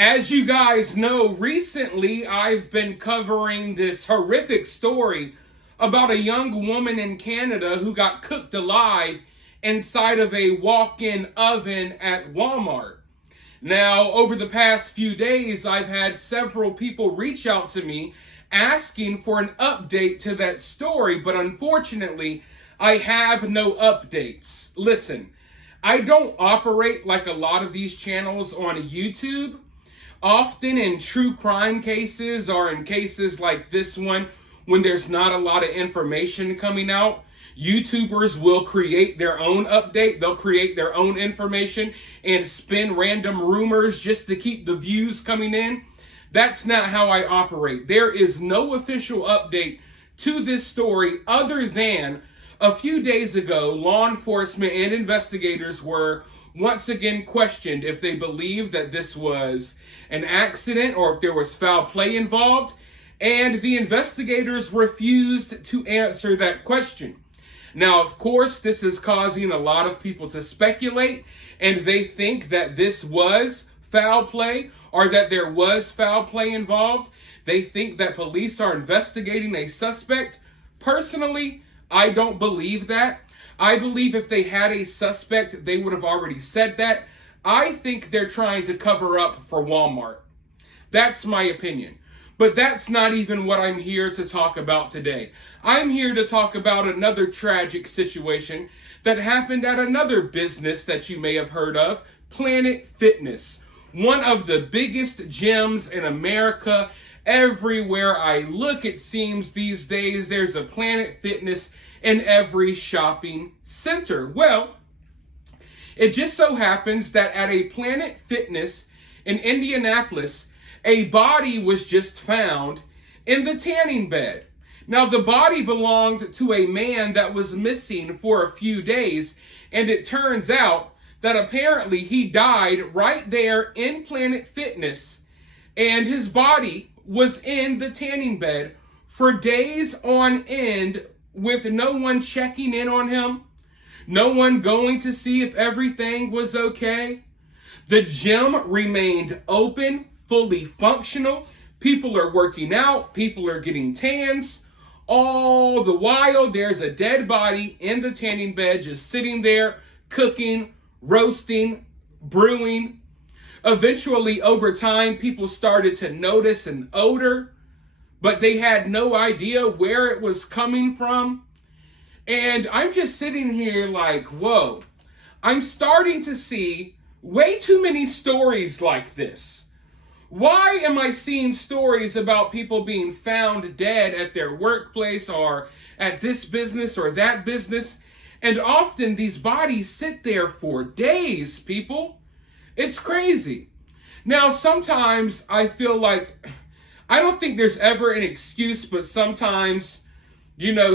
As you guys know, recently I've been covering this horrific story about a young woman in Canada who got cooked alive inside of a walk-in oven at Walmart. Now, over the past few days, I've had several people reach out to me asking for an update to that story, but unfortunately, I have no updates. Listen, I don't operate like a lot of these channels on YouTube. Often in true crime cases or in cases like this one, when there's not a lot of information coming out, YouTubers will create their own update. They'll create their own information and spin random rumors just to keep the views coming in. That's not how I operate. There is no official update to this story other than a few days ago, law enforcement and investigators were once again questioned if they believed that this was an accident or if there was foul play involved, and the investigators refused to answer that question. Now, of course, this is causing a lot of people to speculate, and they think that this was foul play or that there was foul play involved. They think that police are investigating a suspect. Personally, I don't believe that. I believe if they had a suspect, they would have already said that. I think they're trying to cover up for Walmart. That's my opinion. But that's not even what I'm here to talk about today. I'm here to talk about another tragic situation that happened at another business that you may have heard of, Planet Fitness. One of the biggest gyms in America. Everywhere I look, it seems these days there's a Planet Fitness in every shopping center. Well, it just so happens that at a Planet Fitness in Indianapolis, a body was just found in the tanning bed. Now, the body belonged to a man that was missing for a few days, and it turns out that apparently he died right there in Planet Fitness, and his body was in the tanning bed for days on end with no one checking in on him. No one going to see if everything was okay. The gym remained open, fully functional. People are working out. People are getting tans. All the while, there's a dead body in the tanning bed just sitting there, cooking, roasting, brewing. Eventually, over time, people started to notice an odor, but they had no idea where it was coming from. And I'm just sitting here like, whoa, I'm starting to see way too many stories like this. Why am I seeing stories about people being found dead at their workplace or at this business or that business? And often these bodies sit there for days, people. It's crazy. Now, sometimes I feel like, I don't think there's ever an excuse, but sometimes,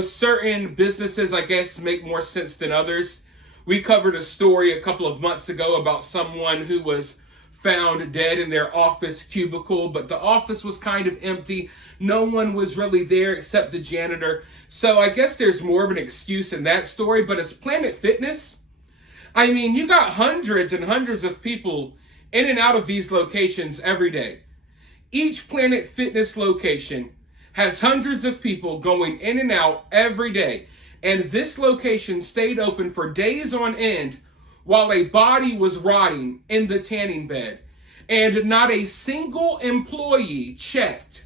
certain businesses, I guess, make more sense than others. We covered a story a couple of months ago about someone who was found dead in their office cubicle, but the office was kind of empty. No one was really there except the janitor. So I guess there's more of an excuse in that story, but as Planet Fitness, I mean, you got hundreds and hundreds of people in and out of these locations every day. Each Planet Fitness location has hundreds of people going in and out every day. And this location stayed open for days on end while a body was rotting in the tanning bed. And not a single employee checked.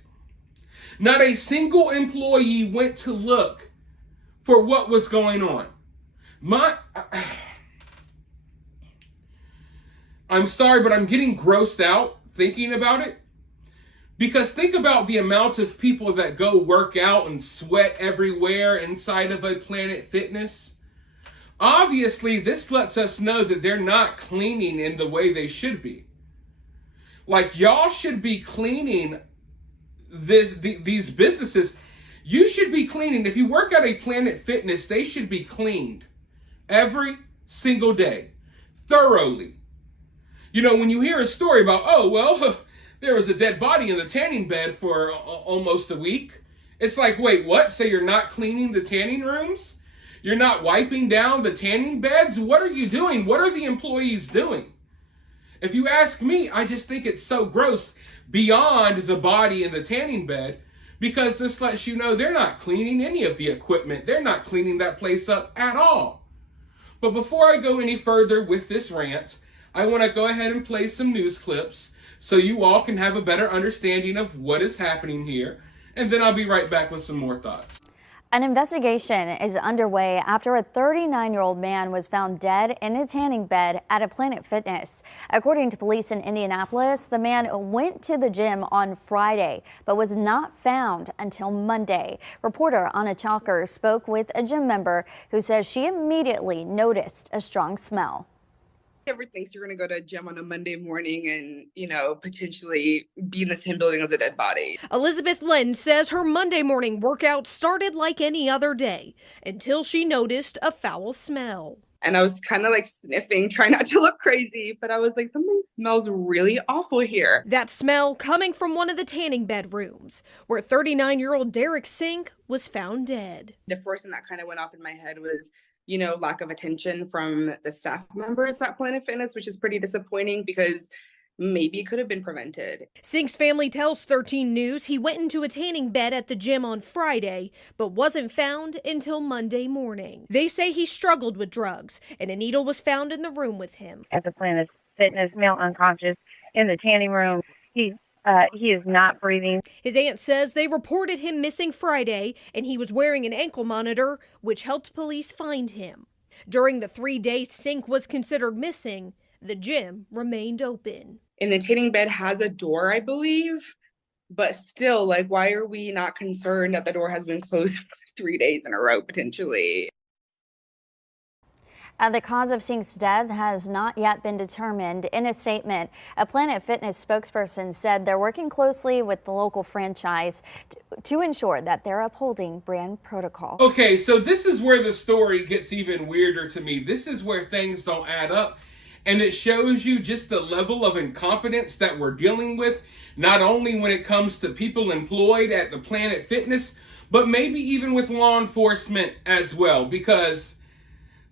Not a single employee went to look for what was going on. I'm sorry, but I'm getting grossed out thinking about it. Because think about the amount of people that go work out and sweat everywhere inside of a Planet Fitness. Obviously, this lets us know that they're not cleaning in the way they should be. Like, y'all should be cleaning these businesses. You should be cleaning. If you work at a Planet Fitness, they should be cleaned every single day, thoroughly. When you hear a story about, there was a dead body in the tanning bed for almost a week. It's like, wait, what? So you're not cleaning the tanning rooms? You're not wiping down the tanning beds? What are you doing? What are the employees doing? If you ask me, I just think it's so gross beyond the body in the tanning bed, because this lets you know they're not cleaning any of the equipment. They're not cleaning that place up at all. But before I go any further with this rant, I want to go ahead and play some news clips so you all can have a better understanding of what is happening here. And then I'll be right back with some more thoughts. An investigation is underway after a 39-year-old man was found dead in a tanning bed at a Planet Fitness. According to police in Indianapolis, the man went to the gym on Friday, but was not found until Monday. Reporter Anna Chalker spoke with a gym member who says she immediately noticed a strong smell. Ever thinks you're going to go to a gym on a Monday morning and, potentially be in the same building as a dead body. Elizabeth Lynn says her Monday morning workout started like any other day until she noticed a foul smell. And I was kind of like sniffing, trying not to look crazy, but I was like, something smells really awful here. That smell coming from one of the tanning bedrooms, where 39-year-old Derek Sink was found dead. The first thing that kind of went off in my head was, lack of attention from the staff members at Planet Fitness, which is pretty disappointing because maybe it could have been prevented. Sink's family tells 13 News he went into a tanning bed at the gym on Friday, but wasn't found until Monday morning. They say he struggled with drugs, and a needle was found in the room with him. At the Planet Fitness, male unconscious in the tanning room. He is not breathing. His aunt says they reported him missing Friday, and he was wearing an ankle monitor, which helped police find him. During the 3 days Sink was considered missing, the gym remained open. And the tanning bed has a door, I believe, but still, why are we not concerned that the door has been closed for 3 days in a row, potentially? The cause of Sink's death has not yet been determined. In a statement, a Planet Fitness spokesperson said they're working closely with the local franchise to ensure that they're upholding brand protocol. Okay, so this is where the story gets even weirder to me. This is where things don't add up. And it shows you just the level of incompetence that we're dealing with, not only when it comes to people employed at the Planet Fitness, but maybe even with law enforcement as well, because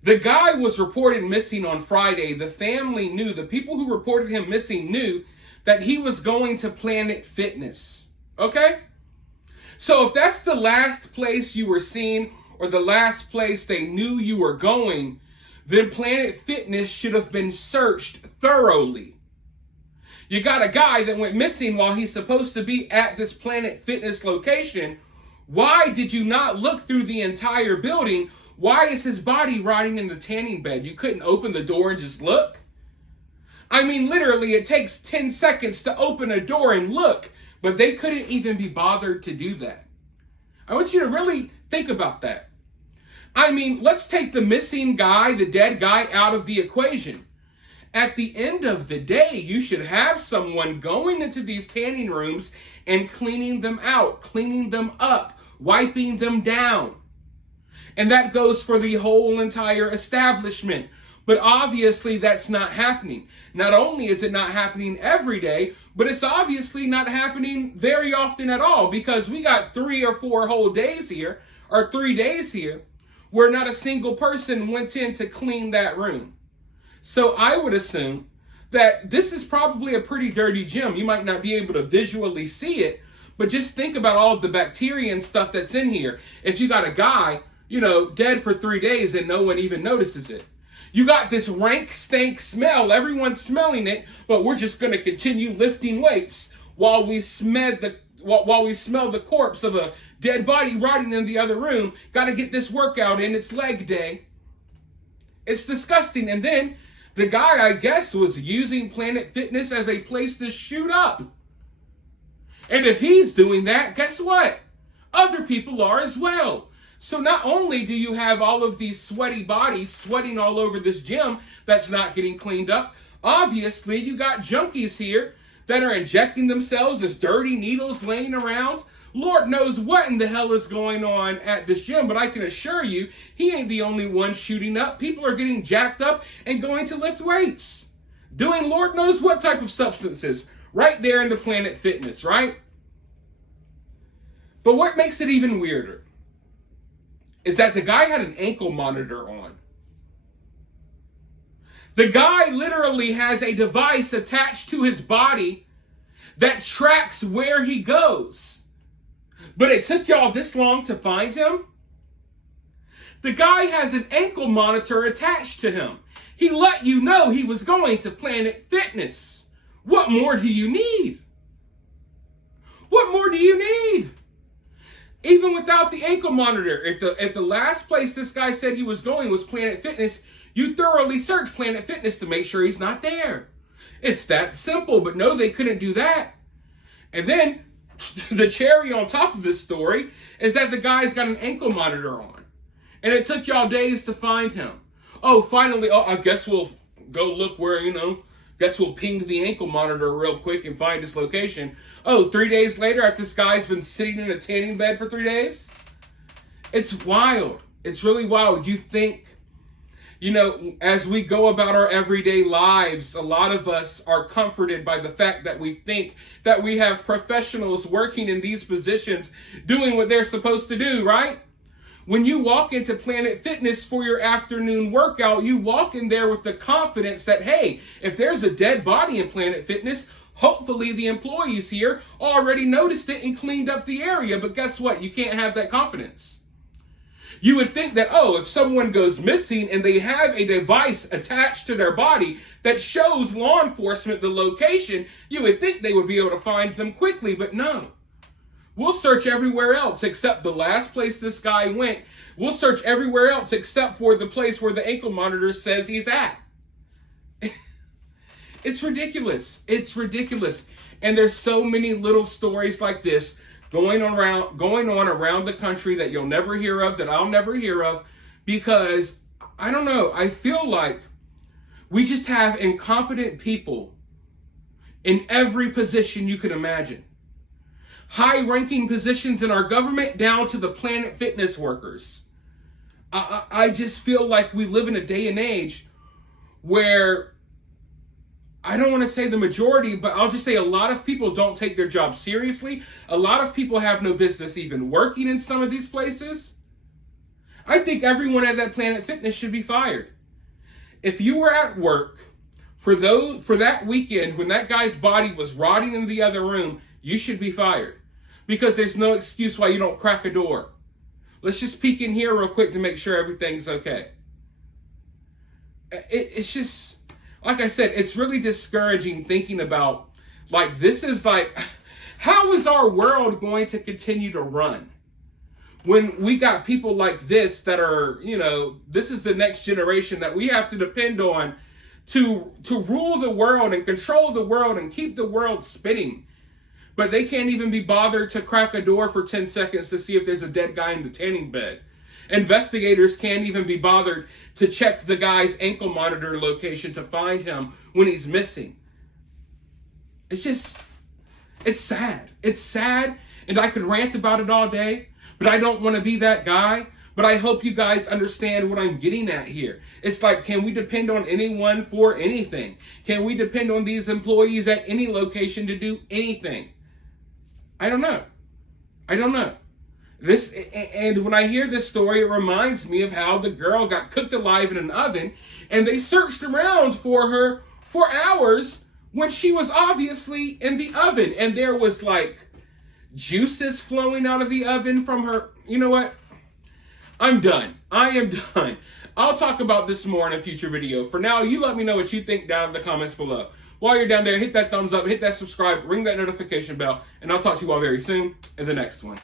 the guy was reported missing on Friday. The family knew, the people who reported him missing knew that he was going to Planet Fitness. Okay? So if that's the last place you were seen or the last place they knew you were going, then Planet Fitness should have been searched thoroughly. You got a guy that went missing while he's supposed to be at this Planet Fitness location. Why did you not look through the entire building? Why is his body rotting in the tanning bed? You couldn't open the door and just look? I mean, literally, it takes 10 seconds to open a door and look, but they couldn't even be bothered to do that. I want you to really think about that. I mean, let's take the missing guy, the dead guy, out of the equation. At the end of the day, you should have someone going into these tanning rooms and cleaning them out, cleaning them up, wiping them down. And that goes for the whole entire establishment. But obviously that's not happening. Not only is it not happening every day, but it's obviously not happening very often at all, because we got 3 or 4 whole days here, or 3 days here, where not a single person went in to clean that room. So I would assume that this is probably a pretty dirty gym. You might not be able to visually see it, but just think about all of the bacteria and stuff that's in here. If you got a guy, dead for 3 days and no one even notices it. You got this rank, stank smell. Everyone's smelling it, but we're just going to continue lifting weights while we smell the corpse of a dead body rotting in the other room. Got to get this workout in. It's leg day. It's disgusting. And then the guy, I guess, was using Planet Fitness as a place to shoot up. And if he's doing that, guess what? Other people are as well. So not only do you have all of these sweaty bodies sweating all over this gym that's not getting cleaned up, obviously you got junkies here that are injecting themselves as dirty needles laying around. Lord knows what in the hell is going on at this gym, but I can assure you, he ain't the only one shooting up. People are getting jacked up and going to lift weights, doing Lord knows what type of substances right there in the Planet Fitness, right? But what makes it even weirder is that the guy had an ankle monitor on. The guy literally has a device attached to his body that tracks where he goes. But it took y'all this long to find him? The guy has an ankle monitor attached to him. He let you know he was going to Planet Fitness. What more do you need? What more do you need? Even without the ankle monitor, if the last place this guy said he was going was Planet Fitness, you thoroughly search Planet Fitness to make sure he's not there. It's that simple, but no, they couldn't do that. And then the cherry on top of this story is that the guy's got an ankle monitor on. And it took y'all days to find him. Oh, finally, I guess we'll go look where, guess we'll ping the ankle monitor real quick and find his location. Oh, 3 days later, after this guy's been sitting in a tanning bed for 3 days? It's wild. It's really wild. You think, as we go about our everyday lives, a lot of us are comforted by the fact that we think that we have professionals working in these positions doing what they're supposed to do, right? When you walk into Planet Fitness for your afternoon workout, you walk in there with the confidence that, hey, if there's a dead body in Planet Fitness, hopefully the employees here already noticed it and cleaned up the area. But guess what? You can't have that confidence. You would think that, if someone goes missing and they have a device attached to their body that shows law enforcement the location, you would think they would be able to find them quickly, but no. We'll search everywhere else except the last place this guy went. We'll search everywhere else except for the place where the ankle monitor says he's at. It's ridiculous. It's ridiculous. And there's so many little stories like this going on around the country that you'll never hear of, that I'll never hear of, because, I don't know, I feel like we just have incompetent people in every position you can imagine. High-ranking positions in our government down to the Planet Fitness workers. I just feel like we live in a day and age where, I don't want to say the majority, but I'll just say a lot of people don't take their job seriously. A lot of people have no business even working in some of these places. I think everyone at that Planet Fitness should be fired. If you were at work for that weekend when that guy's body was rotting in the other room, you should be fired. Because there's no excuse why you don't crack a door. Let's just peek in here real quick to make sure everything's okay. It's just, like I said, it's really discouraging thinking about, this is how is our world going to continue to run? When we got people like this that are, this is the next generation that we have to depend on to rule the world and control the world and keep the world spinning. But they can't even be bothered to crack a door for 10 seconds to see if there's a dead guy in the tanning bed. Investigators can't even be bothered to check the guy's ankle monitor location to find him when he's missing. It's sad. It's sad, and I could rant about it all day, but I don't want to be that guy. But I hope you guys understand what I'm getting at here. It's like, can we depend on anyone for anything? Can we depend on these employees at any location to do anything? I don't know. And when I hear this story, it reminds me of how the girl got cooked alive in an oven, and they searched around for her for hours when she was obviously in the oven, and there was juices flowing out of the oven from her. You know what? I'm done. I am done. I'll talk about this more in a future video. For now, you let me know what you think down in the comments below. While you're down there, hit that thumbs up, hit that subscribe, ring that notification bell, and I'll talk to you all very soon in the next one.